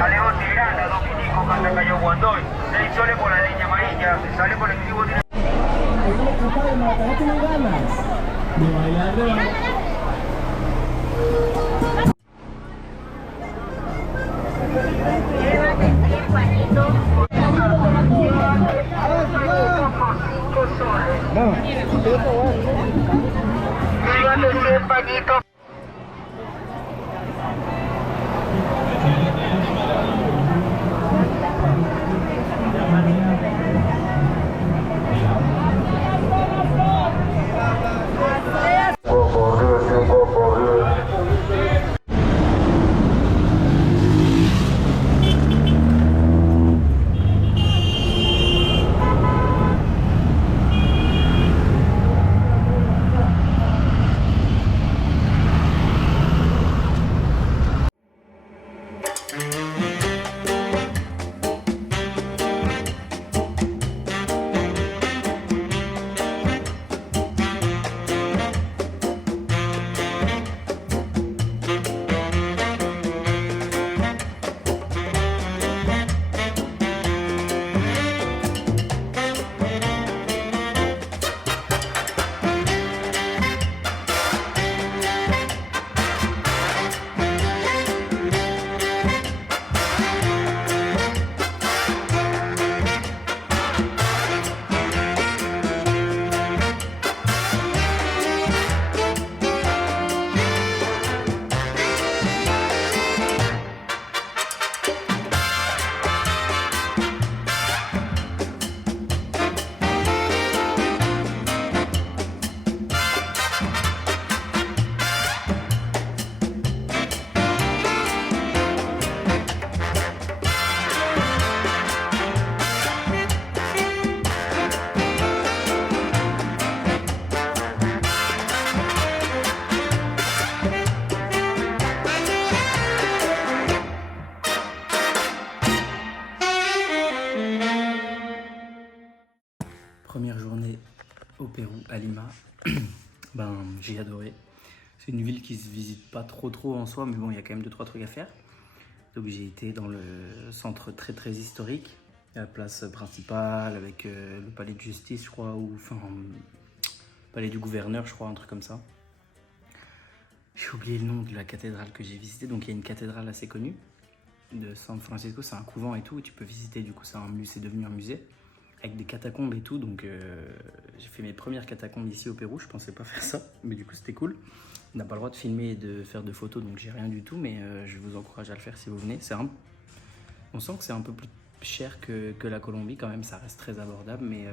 Alejo Tirana, Dominico, Cantacayo, Guandoy, 6 soles por la línea amarilla, sale colectivo directo. Algunos compadres me tienen ganas de bailar, de bailar. Llévate ese pañito. Première journée au Pérou, à Lima, j'ai adoré. C'est une ville qui se visite pas trop en soi, mais bon, il y a quand même 2-3 trucs à faire. Donc j'ai été dans le centre très historique, la place principale avec le palais de justice, je crois, ou enfin, palais du gouverneur, je crois, un truc comme ça. J'ai oublié le nom de la cathédrale que j'ai visitée, donc il y a une cathédrale assez connue de San Francisco, c'est un couvent et tout, et tu peux visiter, du coup c'est devenu un musée. Avec des catacombes et tout, donc j'ai fait mes premières catacombes ici au Pérou, je pensais pas faire ça, mais du coup c'était cool. On n'a pas le droit de filmer et de faire de photos, donc j'ai rien du tout, mais je vous encourage à le faire si vous venez. On sent que c'est un peu plus cher que la Colombie quand même, ça reste très abordable, mais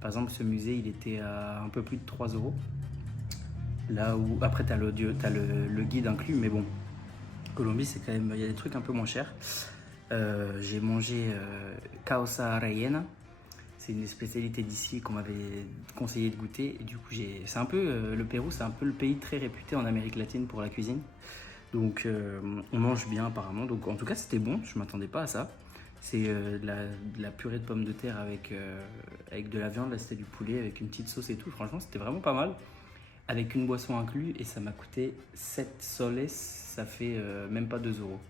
par exemple ce musée il était à un peu plus de 3 €. Là où, après t'as le guide inclus, mais bon, Colombie c'est quand même, il y a des trucs un peu moins chers. J'ai mangé causa rellena. C'est une spécialité d'ici qu'on m'avait conseillé de goûter. Et du coup, c'est un peu le Pérou, c'est un peu le pays très réputé en Amérique latine pour la cuisine. Donc, on mange bien apparemment. Donc, en tout cas, c'était bon. Je m'attendais pas à ça. C'est de la purée de pommes de terre avec de la viande. Là, c'était du poulet avec une petite sauce et tout. Franchement, c'était vraiment pas mal. Avec une boisson inclus et ça m'a coûté 7 soles. Ça fait même pas 2 €.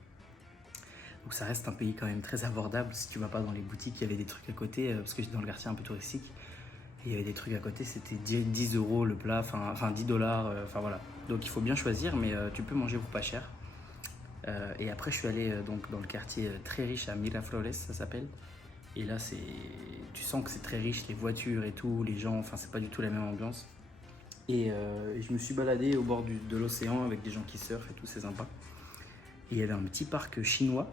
Donc ça reste un pays quand même très abordable. Si tu vas pas dans les boutiques, il y avait des trucs à côté, parce que j'étais dans le quartier un peu touristique, et il y avait des trucs à côté, c'était 10 € le plat, enfin 10 $, enfin voilà. Donc il faut bien choisir, mais tu peux manger pour pas cher. Et après je suis allé donc dans le quartier très riche à Miraflores, ça s'appelle. Et là tu sens que c'est très riche, les voitures et tout, les gens, enfin c'est pas du tout la même ambiance. Et je me suis baladé au bord de l'océan avec des gens qui surfent et tout, c'est sympa. Et il y avait un petit parc chinois.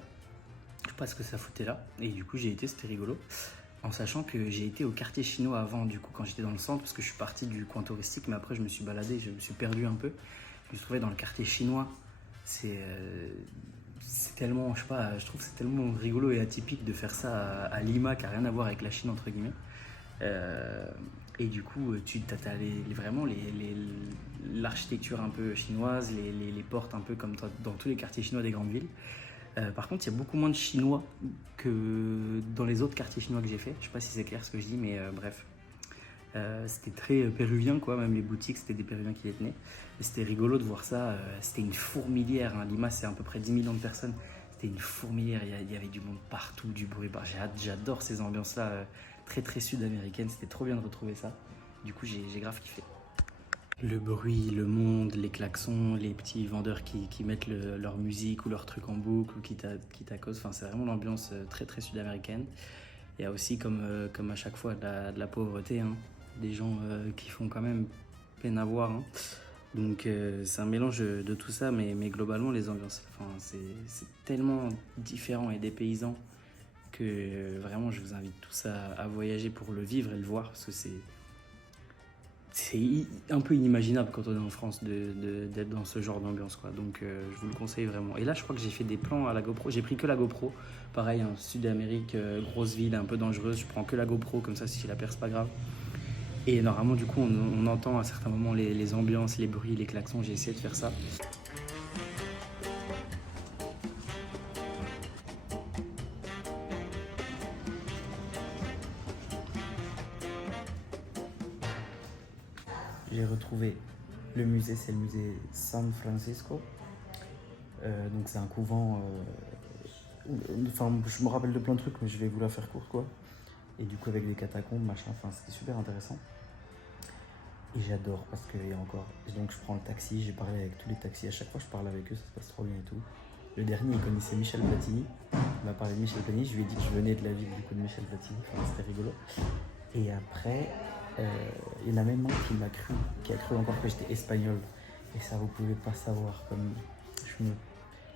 Je sais pas ce que ça foutait là, et du coup j'ai été, c'était rigolo, en sachant que j'ai été au quartier chinois avant, du coup quand j'étais dans le centre, parce que je suis parti du coin touristique, mais après je me suis baladé, je me suis perdu un peu, je me suis trouvé dans le quartier chinois, c'est tellement, je sais pas, je trouve que c'est tellement rigolo et atypique de faire ça à Lima, qui a rien à voir avec la Chine entre guillemets, et du coup tu as vraiment l'architecture un peu chinoise, les portes un peu comme dans tous les quartiers chinois des grandes villes. Par contre, il y a beaucoup moins de Chinois que dans les autres quartiers chinois que j'ai fait. Je sais pas si c'est clair ce que je dis, mais bref. C'était très péruvien, quoi. Même les boutiques, c'était des Péruviens qui les tenaient. Et c'était rigolo de voir ça. C'était une fourmilière, hein. Lima, c'est à peu près 10 millions de personnes. C'était une fourmilière. Il y avait du monde partout, du bruit. Bah, j'adore ces ambiances-là, très très sud-américaines. C'était trop bien de retrouver ça. Du coup, j'ai grave kiffé. Le bruit, le monde, les klaxons, les petits vendeurs qui mettent leur musique ou leur truc en boucle ou qui t'accosent. Enfin, c'est vraiment l'ambiance très très sud-américaine. Il y a aussi, comme à chaque fois, de la pauvreté, hein. Des gens qui font quand même peine à voir, hein. Donc c'est un mélange de tout ça, mais globalement les ambiances, enfin, c'est tellement différent et dépaysant que vraiment je vous invite tous à voyager pour le vivre et le voir, parce que c'est un peu inimaginable quand on est en France d'être dans ce genre d'ambiance, quoi. Donc je vous le conseille vraiment. Et là je crois que j'ai fait des plans à la GoPro, j'ai pris que la GoPro, pareil, hein, Sud-Amérique, grosse ville un peu dangereuse, je prends que la GoPro, comme ça si je la perds c'est pas grave. Et normalement du coup on entend à certains moments les ambiances, les bruits, les klaxons, j'ai essayé de faire ça. J'ai retrouvé le musée, c'est le musée San Francisco. Donc c'est un couvent. Enfin, je me rappelle de plein de trucs, mais je vais vous la faire courte, quoi. Et du coup, avec des catacombes, machin, enfin, c'était super intéressant. Et j'adore parce qu'il y a encore. Donc je prends le taxi, j'ai parlé avec tous les taxis. À chaque fois, je parle avec eux, ça se passe trop bien et tout. Le dernier, il connaissait Michel Platini. Il m'a parlé de Michel Platini. Je lui ai dit que je venais de la ville du coup de Michel Platini. Enfin, c'était rigolo. Et après. Il y en a même un qui a cru encore que j'étais espagnol. Et ça, vous pouvez pas savoir. Comme je me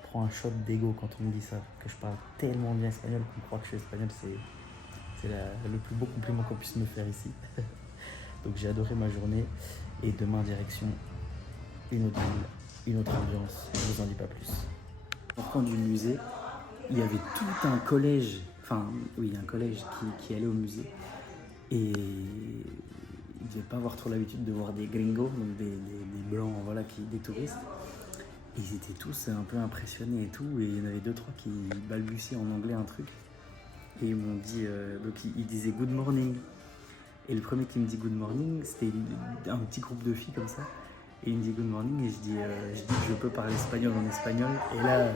prends un shot d'ego quand on me dit ça. Que je parle tellement bien espagnol qu'on croit que je suis espagnol. C'est le plus beau compliment qu'on puisse me faire ici. Donc j'ai adoré ma journée. Et demain, direction une autre ville, une autre ambiance. Je vous en dis pas plus. Au coin du musée, il y avait tout un collège. Enfin, oui, un collège qui allait au musée. Et ils ne devaient pas avoir trop l'habitude de voir des gringos, donc des blancs, voilà, des touristes. Et ils étaient tous un peu impressionnés et tout. Et il y en avait 2-3 qui balbutiaient en anglais un truc. Et ils m'ont dit, donc ils disaient good morning. Et le premier qui me dit good morning, c'était un petit groupe de filles comme ça. Et il me dit good morning et je dis que je peux parler espagnol en espagnol. Et là,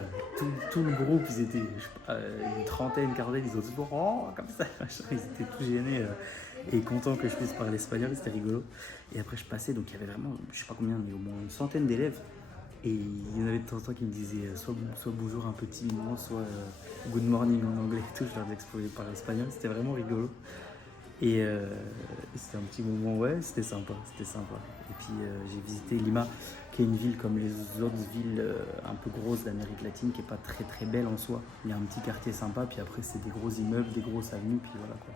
tout le groupe, ils étaient une trentaine, quarantaine, ils ont tous oh, comme ça. Ils étaient tous gênés et contents que je puisse parler espagnol, c'était rigolo. Et après, je passais, donc il y avait vraiment, je sais pas combien, mais au moins une centaine d'élèves. Et il y en avait de temps en temps qui me disaient soit bonjour un petit mot, soit good morning en anglais et tout. Je leur disais que je pouvais parler espagnol, c'était vraiment rigolo. Et c'était un petit moment, ouais, c'était sympa. Et puis j'ai visité Lima, qui est une ville comme les autres villes un peu grosses d'Amérique latine, qui est pas très très belle en soi. Il y a un petit quartier sympa, puis après c'est des gros immeubles, des grosses avenues, puis voilà quoi.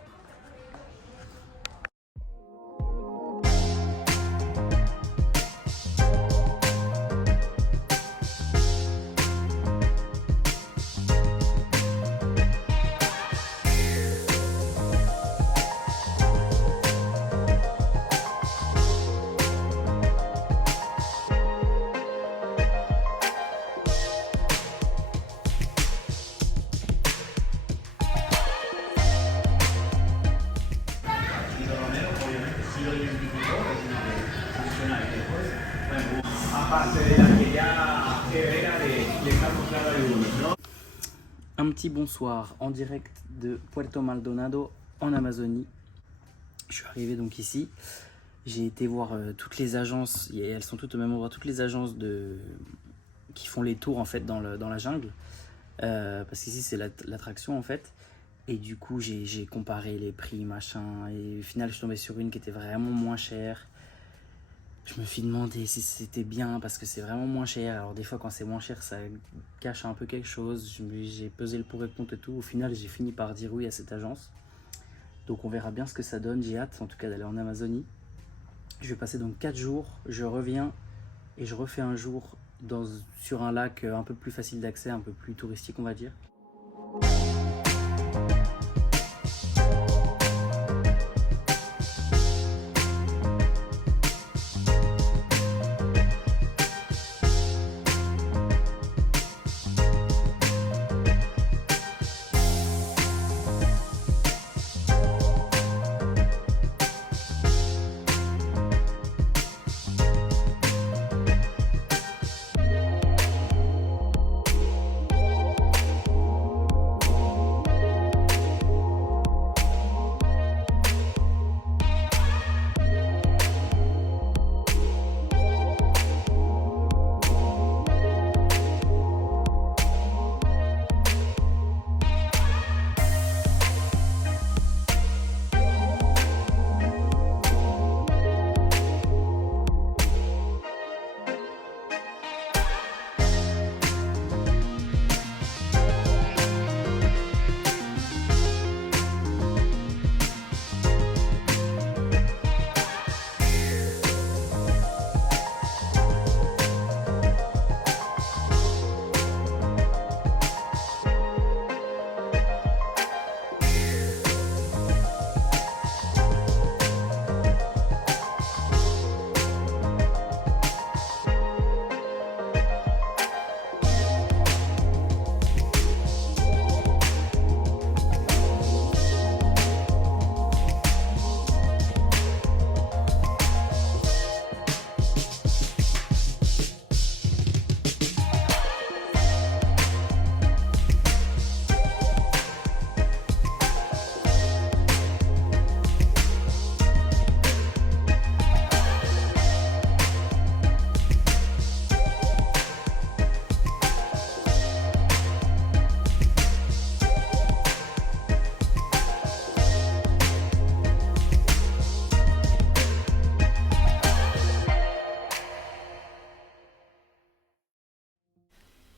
Un petit bonsoir en direct de Puerto Maldonado en Amazonie. Je suis arrivé donc ici. J'ai été voir toutes les agences, et elles sont toutes au même endroit, toutes les agences qui font les tours en fait dans la jungle. Parce qu'ici c'est l'attraction en fait. Et du coup j'ai comparé les prix machin et au final je suis tombé sur une qui était vraiment moins chère. Je me suis demandé si c'était bien parce que c'est vraiment moins cher. Alors des fois quand c'est moins cher ça cache un peu quelque chose. J'ai pesé le pour et le contre et tout. Au final j'ai fini par dire oui à cette agence. Donc on verra bien ce que ça donne. J'ai hâte en tout cas d'aller en Amazonie. Je vais passer donc 4 jours. Je reviens et je refais un jour sur un lac un peu plus facile d'accès, un peu plus touristique on va dire.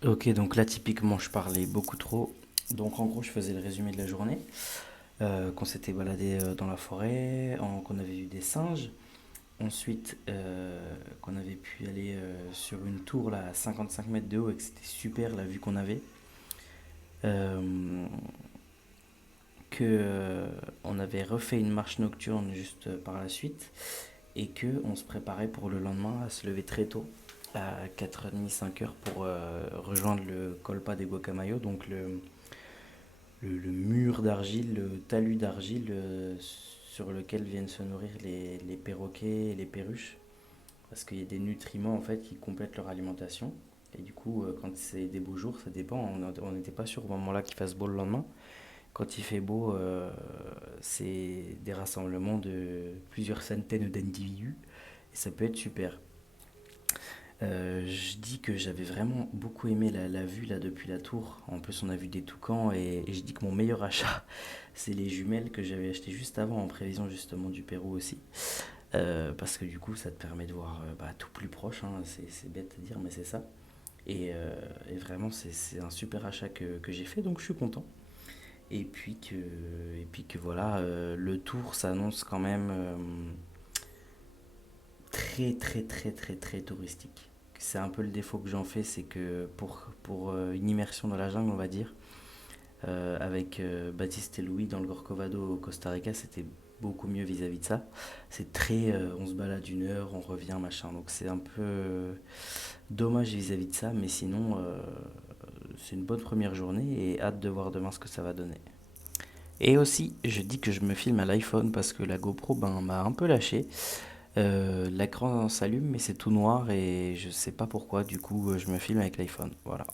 Ok, donc là typiquement je parlais beaucoup trop. Donc en gros je faisais le résumé de la journée. Qu'on s'était baladé dans la forêt, qu'on avait vu des singes. Ensuite qu'on avait pu aller sur une tour là, à 55 mètres de haut et que c'était super la vue qu'on avait. Euh, que on avait refait une marche nocturne juste par la suite et que on se préparait pour le lendemain à se lever très tôt à 4h30 5h pour rejoindre le Colpa de Guacamayo, donc le mur d'argile, le talus d'argile sur lequel viennent se nourrir les perroquets et les perruches parce qu'il y a des nutriments en fait qui complètent leur alimentation. Et du coup, quand c'est des beaux jours, ça dépend. On n'était pas sûr au moment-là qu'il fasse beau le lendemain. Quand il fait beau, c'est des rassemblements de plusieurs centaines d'individus et ça peut être super. Je dis que j'avais vraiment beaucoup aimé la vue là depuis la tour. En plus, on a vu des toucans et je dis que mon meilleur achat, c'est les jumelles que j'avais achetées juste avant en prévision justement du Pérou aussi. Parce que du coup, ça te permet de voir tout plus proche, hein. C'est bête à dire, mais c'est ça. Et vraiment, c'est un super achat que j'ai fait, donc je suis content. Et puis que voilà, le tour s'annonce quand même très très très très très touristique. C'est un peu le défaut que j'en fais, c'est que pour une immersion dans la jungle, on va dire, avec Baptiste et Louis dans le Corcovado au Costa Rica, c'était beaucoup mieux vis-à-vis de ça. C'est très, on se balade 1 heure, on revient, machin. Donc c'est un peu dommage vis-à-vis de ça, mais sinon, c'est une bonne première journée et hâte de voir demain ce que ça va donner. Et aussi, je dis que je me filme à l'iPhone parce que la GoPro m'a un peu lâché. L'écran s'allume mais c'est tout noir et je sais pas pourquoi, du coup je me filme avec l'iPhone. Voilà.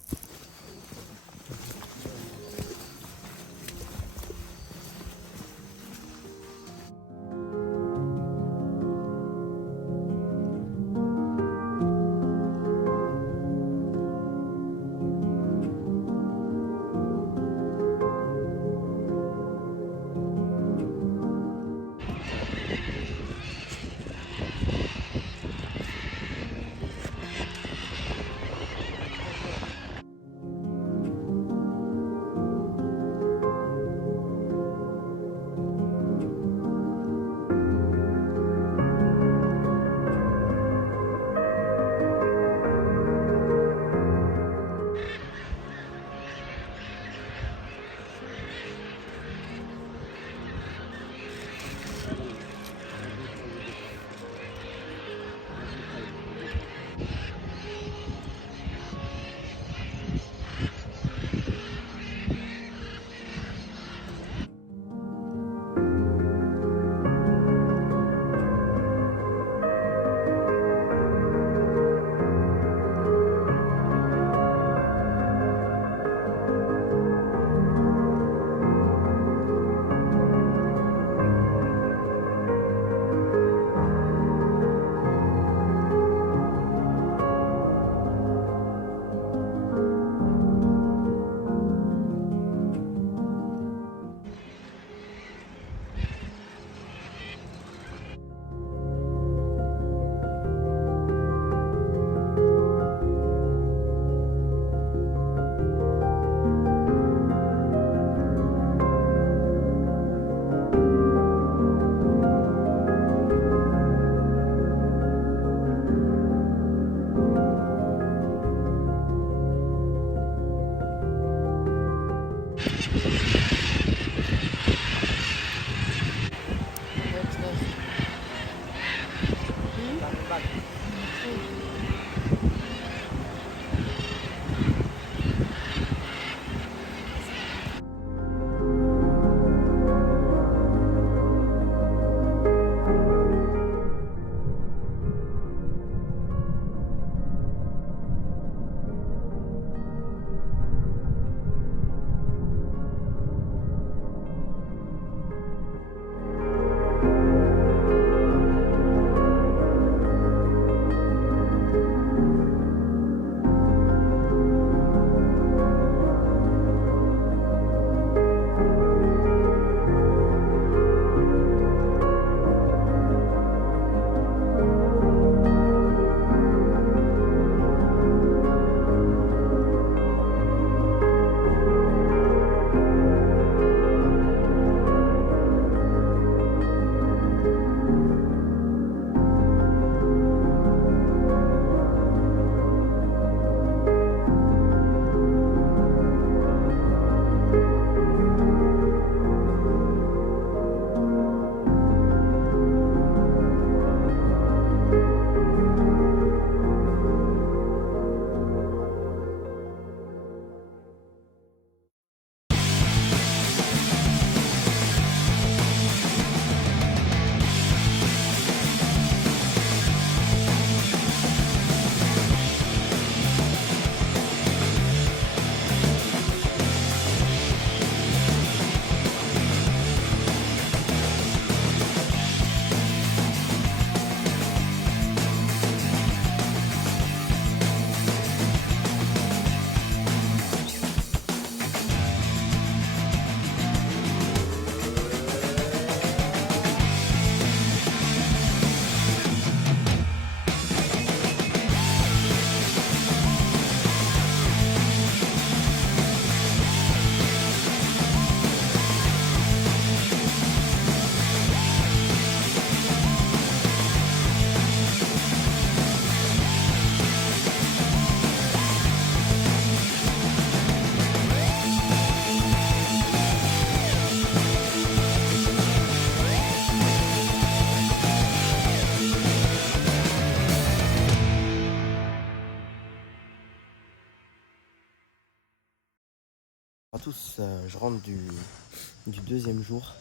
à tous, je rentre du deuxième jour.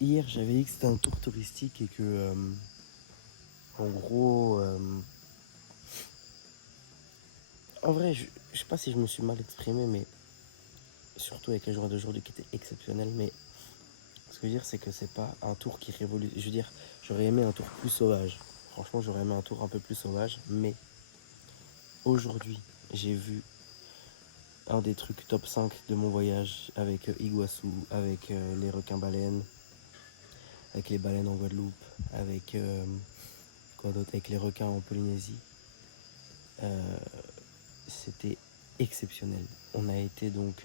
Hier, j'avais dit que c'était un tour touristique et que, en gros, en vrai, je sais pas si je me suis mal exprimé, mais surtout avec la journée d'aujourd'hui qui était exceptionnelle. Mais ce que je veux dire, c'est que c'est pas un tour qui révolue. Je veux dire, j'aurais aimé un tour plus sauvage. Franchement, j'aurais aimé un tour un peu plus sauvage, mais aujourd'hui, j'ai vu un des trucs top 5 de mon voyage avec Iguassou, avec les requins-baleines, avec les baleines en Guadeloupe, avec quoi d'autre, avec les requins en Polynésie. C'était exceptionnel. On a été donc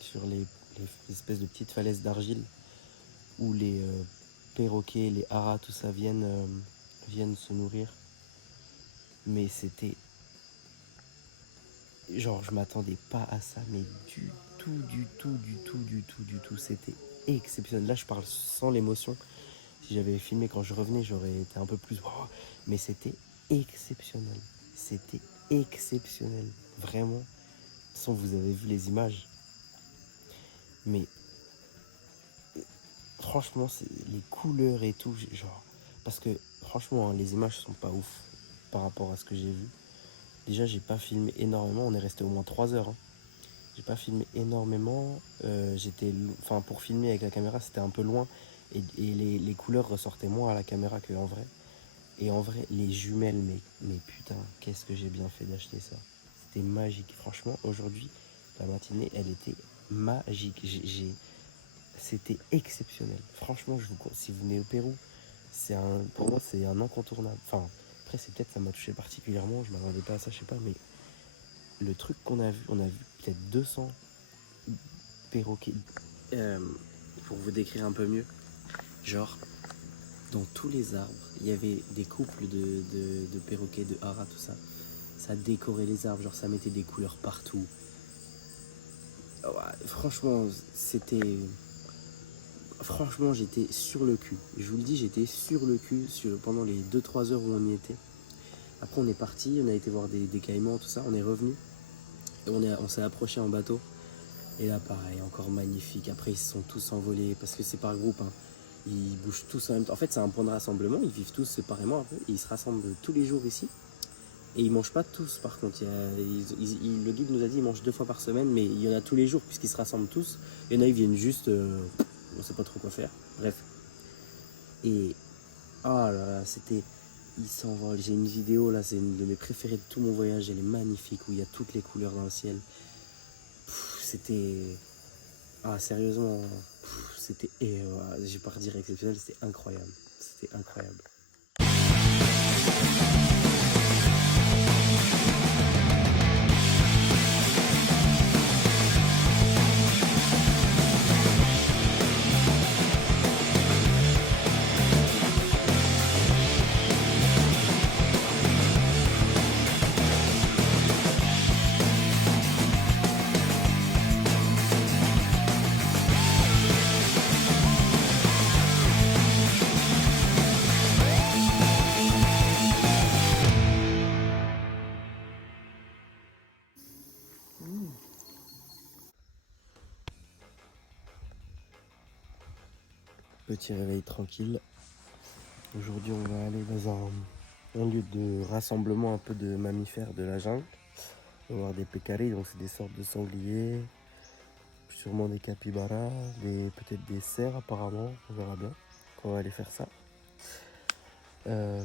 sur les espèces de petites falaises d'argile où les perroquets, les haras, tout ça viennent se nourrir. Mais c'était... Genre, je m'attendais pas à ça, mais du tout. C'était exceptionnel. Là, je parle sans l'émotion. Si j'avais filmé quand je revenais, j'aurais été un peu plus... Mais c'était exceptionnel. C'était exceptionnel. Vraiment. De toute façon, vous avez vu les images. Mais... franchement, les couleurs et tout, genre... Parce que, franchement, hein, les images sont pas ouf par rapport à ce que j'ai vu. Déjà, j'ai pas filmé énormément. On est resté au moins 3 heures. Hein. J'ai pas filmé énormément. Pour filmer avec la caméra, c'était un peu loin. Et les couleurs ressortaient moins à la caméra qu'en vrai. Et en vrai, les jumelles, mais putain, qu'est-ce que j'ai bien fait d'acheter ça. C'était magique. Franchement, aujourd'hui, la matinée, elle était magique. C'était exceptionnel. Franchement, si vous venez au Pérou, pour moi, c'est un incontournable. Enfin, après, c'est peut-être ça m'a touché particulièrement. Je m'attendais pas à ça, je sais pas, mais le truc qu'on a vu, on a vu peut-être 200 perroquets. Pour vous décrire un peu mieux, genre, dans tous les arbres, il y avait des couples de perroquets, de haras, tout ça. Ça décorait les arbres, genre ça mettait des couleurs partout. Ouais, franchement, Franchement, j'étais sur le cul. Je vous le dis, j'étais sur le cul pendant les 2-3 heures où on y était. Après, on est parti, on a été voir des caïmans, tout ça. On est revenu. Et on s'est approché en bateau. Et là, pareil, encore magnifique. Après, ils se sont tous envolés parce que c'est par groupe. Hein. Ils bougent tous en même temps. En fait, c'est un point de rassemblement. Ils vivent tous séparément un peu. Et ils se rassemblent tous les jours ici. Et ils mangent pas tous, par contre. Le guide nous a dit qu'ils mangent 2 fois par semaine, mais il y en a tous les jours puisqu'ils se rassemblent tous. Il y en a, ils viennent juste... on sait pas trop quoi faire. Bref. Et... ah là là, c'était... ils s'envolent. J'ai une vidéo, là, c'est une de mes préférées de tout mon voyage. Elle est magnifique, où il y a toutes les couleurs dans le ciel. C'était... ah, sérieusement... c'était... je vais pas redire exceptionnel, c'était incroyable. C'était incroyable. Petit réveil tranquille. Aujourd'hui, on va aller dans un lieu de rassemblement un peu de mammifères de la jungle. On va voir des pécaris, donc c'est des sortes de sangliers, sûrement des capybaras, peut-être des cerfs apparemment, on verra bien quand on va aller faire ça. Et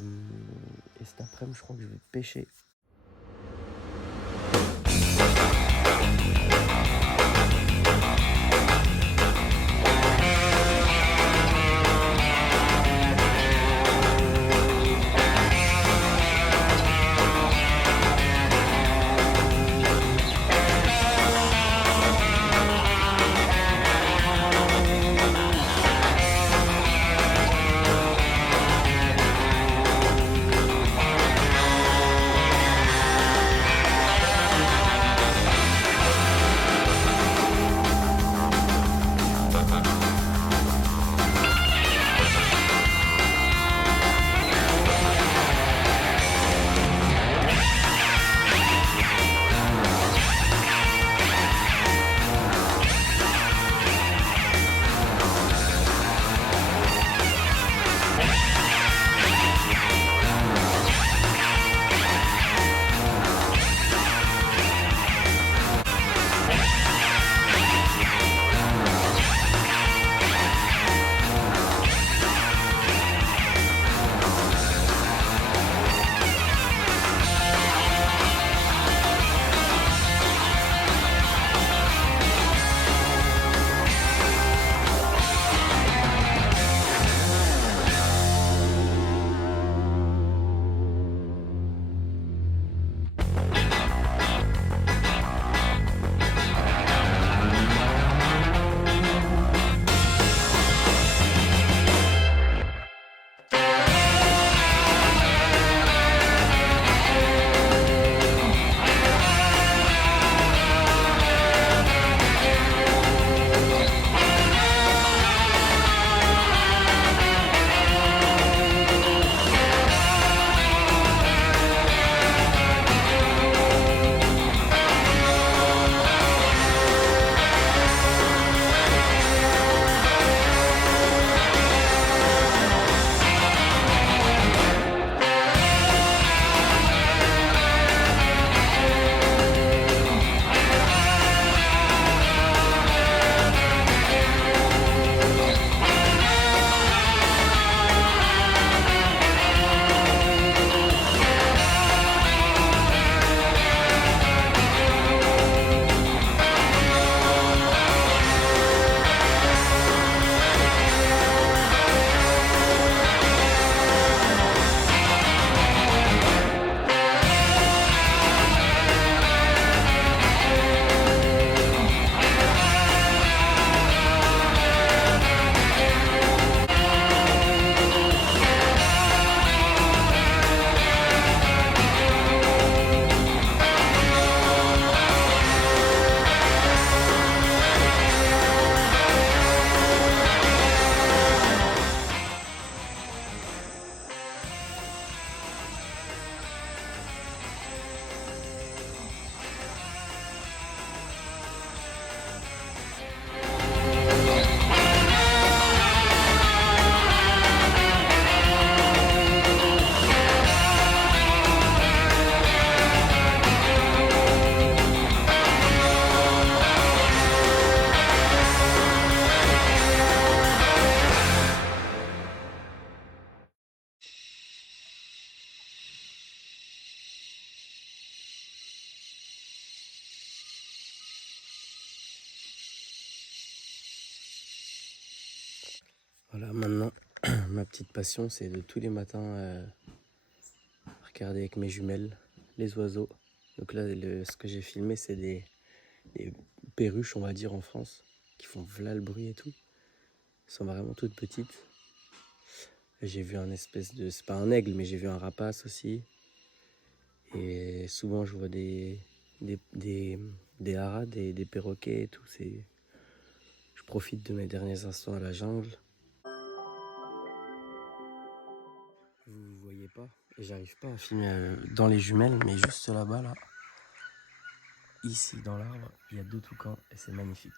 cet après-midi, je crois que je vais pêcher. Voilà, maintenant, ma petite passion, c'est de tous les matins regarder avec mes jumelles les oiseaux. Donc là, ce que j'ai filmé, c'est des perruches, on va dire, en France, qui font v'là le bruit et tout. Elles sont vraiment toutes petites. J'ai vu un espèce de... C'est pas un aigle, mais j'ai vu un rapace aussi. Et souvent, je vois des haras, des perroquets et tout. Je profite de mes derniers instants à la jungle. Vous voyez pas, et j'arrive pas à filmer dans les jumelles, mais juste là-bas, là, ici dans l'arbre, il y a 2 toucans et c'est magnifique.